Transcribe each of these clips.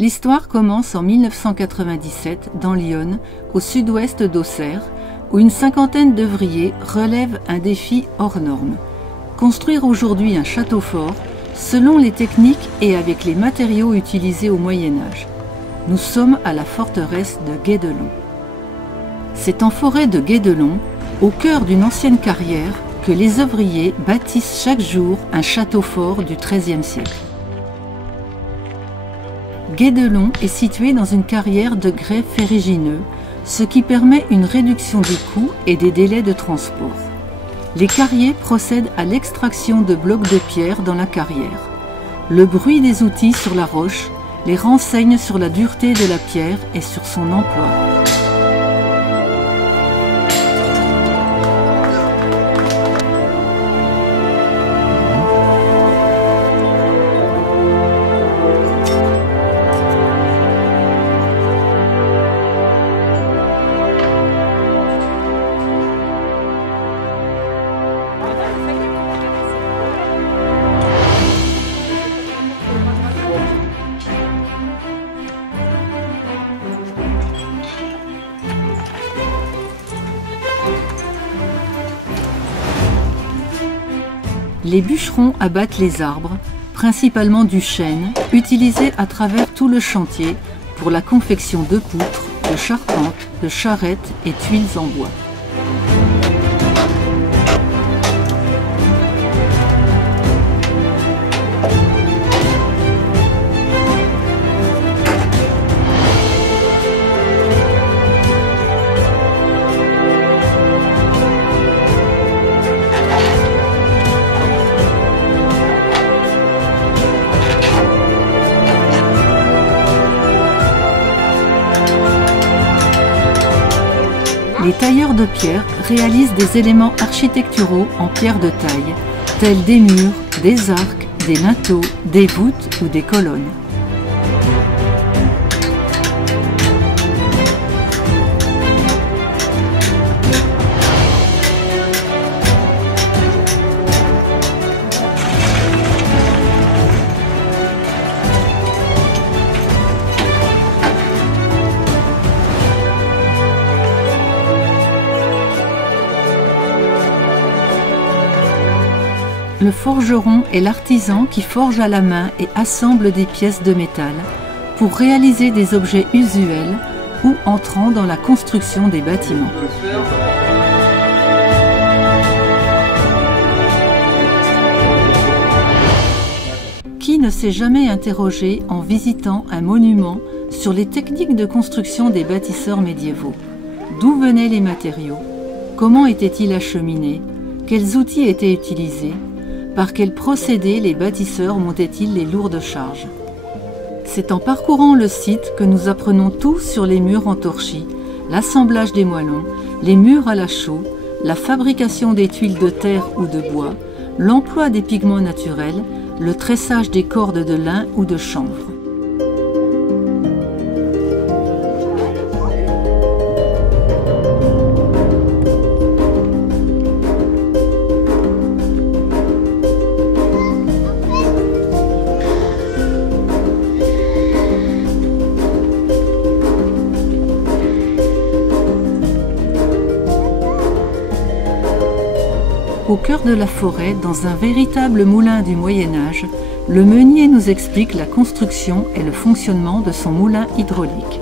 L'histoire commence en 1997 dans l'Yonne, au sud-ouest d'Auxerre, où une cinquantaine d'œuvriers relèvent un défi hors norme. Construire aujourd'hui un château fort selon les techniques et avec les matériaux utilisés au Moyen-Âge. Nous sommes à la forteresse de Guédelon. C'est en forêt de Guédelon, au cœur d'une ancienne carrière, que les ouvriers bâtissent chaque jour un château fort du XIIIe siècle. Guédelon est situé dans une carrière de grès ferrugineux, ce qui permet une réduction des coûts et des délais de transport. Les carriers procèdent à l'extraction de blocs de pierre dans la carrière. Le bruit des outils sur la roche les renseigne sur la dureté de la pierre et sur son emploi. Les bûcherons abattent les arbres, principalement du chêne, utilisé à travers tout le chantier pour la confection de poutres, de charpentes, de charrettes et tuiles en bois. Les tailleurs de pierre réalisent des éléments architecturaux en pierre de taille, tels des murs, des arcs, des linteaux, des voûtes ou des colonnes. Le forgeron est l'artisan qui forge à la main et assemble des pièces de métal pour réaliser des objets usuels ou entrant dans la construction des bâtiments. Qui ne s'est jamais interrogé en visitant un monument sur les techniques de construction des bâtisseurs médiévaux? D'où venaient les matériaux? Comment étaient-ils acheminés? Quels outils étaient utilisés? Par quel procédé les bâtisseurs montaient-ils les lourdes charges? C'est en parcourant le site que nous apprenons tout sur les murs en torchis, l'assemblage des moellons, les murs à la chaux, la fabrication des tuiles de terre ou de bois, l'emploi des pigments naturels, le tressage des cordes de lin ou de chanvre. Au cœur de la forêt, dans un véritable moulin du Moyen-Âge, le meunier nous explique la construction et le fonctionnement de son moulin hydraulique.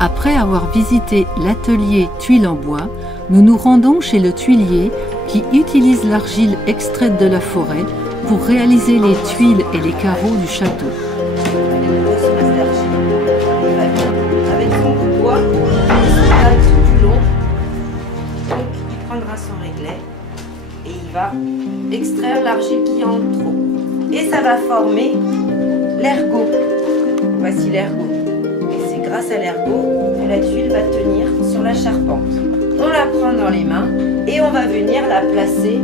Après avoir visité l'atelier tuiles en bois, nous nous rendons chez le tuilier qui utilise l'argile extraite de la forêt pour réaliser les tuiles et les carreaux du château. Avec son bois, il va tout du long. Donc il prendra son réglet et il va extraire l'argile qui est en trop. Et ça va former l'ergot. Voici l'ergot. Et c'est grâce à l'ergot que la tuile va tenir sur la charpente. On la prend dans les mains et on va venir la placer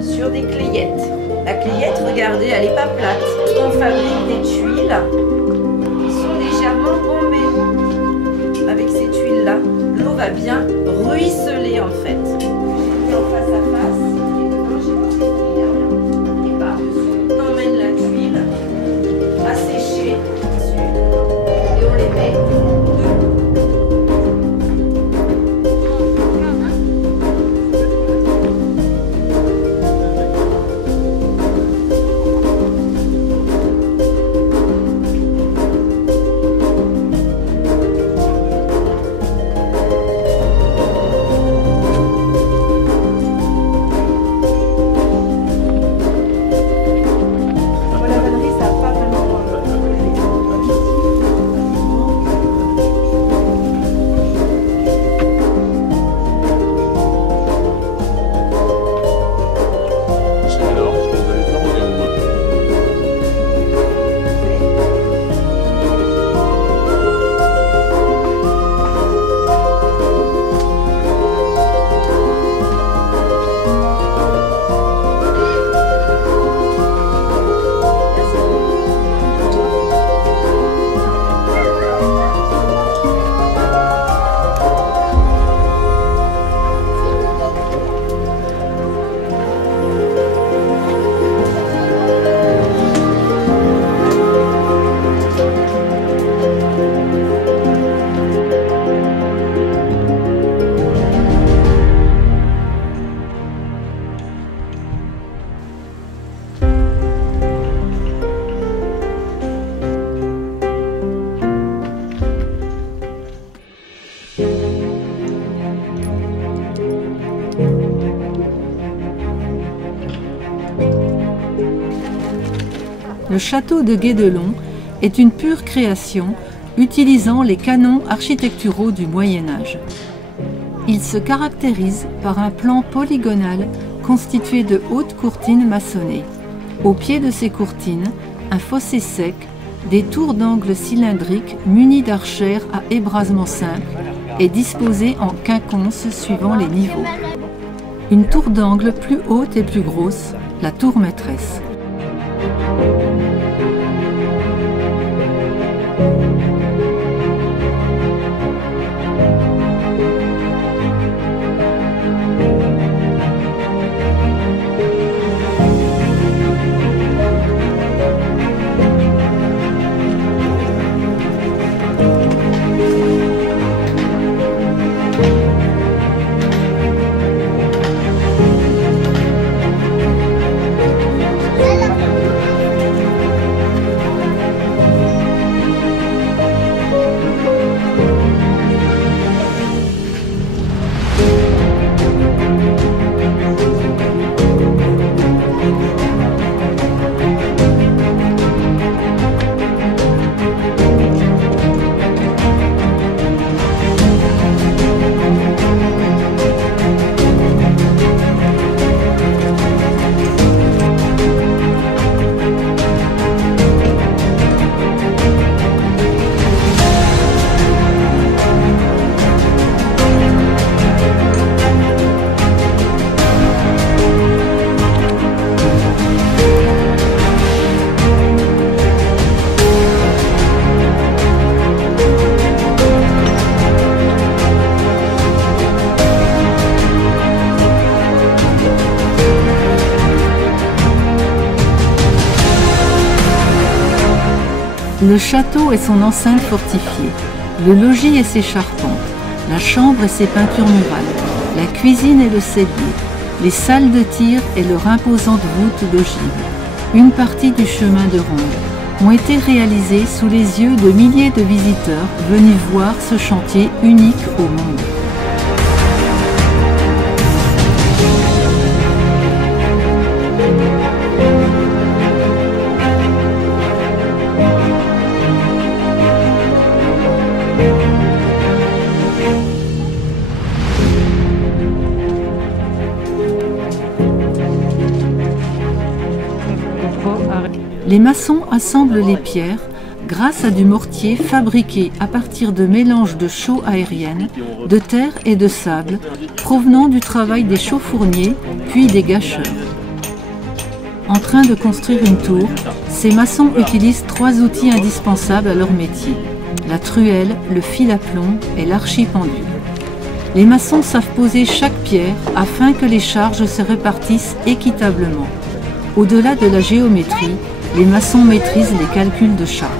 sur des clayettes. La clayette, regardez, elle n'est pas plate. On fabrique des tuiles qui sont légèrement bombées. Avec ces tuiles-là, l'eau va bien ruisseler en fait. En face à face, et par-dessus, on emmène la tuile à sécher dessus et on les met debout. Le château de Guédelon est une pure création utilisant les canons architecturaux du Moyen-Âge. Il se caractérise par un plan polygonal constitué de hautes courtines maçonnées. Au pied de ces courtines, un fossé sec, des tours d'angle cylindriques munies d'archères à ébrasement simple et disposées en quinconces suivant les niveaux. Une tour d'angle plus haute et plus grosse, la tour maîtresse. Le château et son enceinte fortifiée, le logis et ses charpentes, la chambre et ses peintures murales, la cuisine et le cellier, les salles de tir et leur imposante voûte d'ogive, une partie du chemin de ronde, ont été réalisés sous les yeux de milliers de visiteurs venus voir ce chantier unique au monde. Les maçons assemblent les pierres grâce à du mortier fabriqué à partir de mélanges de chaux aériennes, de terre et de sable provenant du travail des chaufourniers puis des gâcheurs. En train de construire une tour, ces maçons utilisent 3 outils indispensables à leur métier: la truelle, le fil à plomb et l'archipendule. Les maçons savent poser chaque pierre afin que les charges se répartissent équitablement. Au-delà de la géométrie, les maçons maîtrisent les calculs de charge.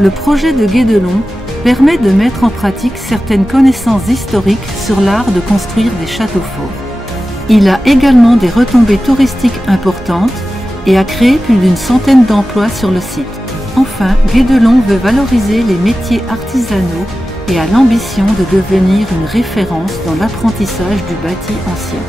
Le projet de Guédelon permet de mettre en pratique certaines connaissances historiques sur l'art de construire des châteaux forts. Il a également des retombées touristiques importantes et a créé plus d'une centaine d'emplois sur le site. Enfin, Guédelon veut valoriser les métiers artisanaux et a l'ambition de devenir une référence dans l'apprentissage du bâti ancien.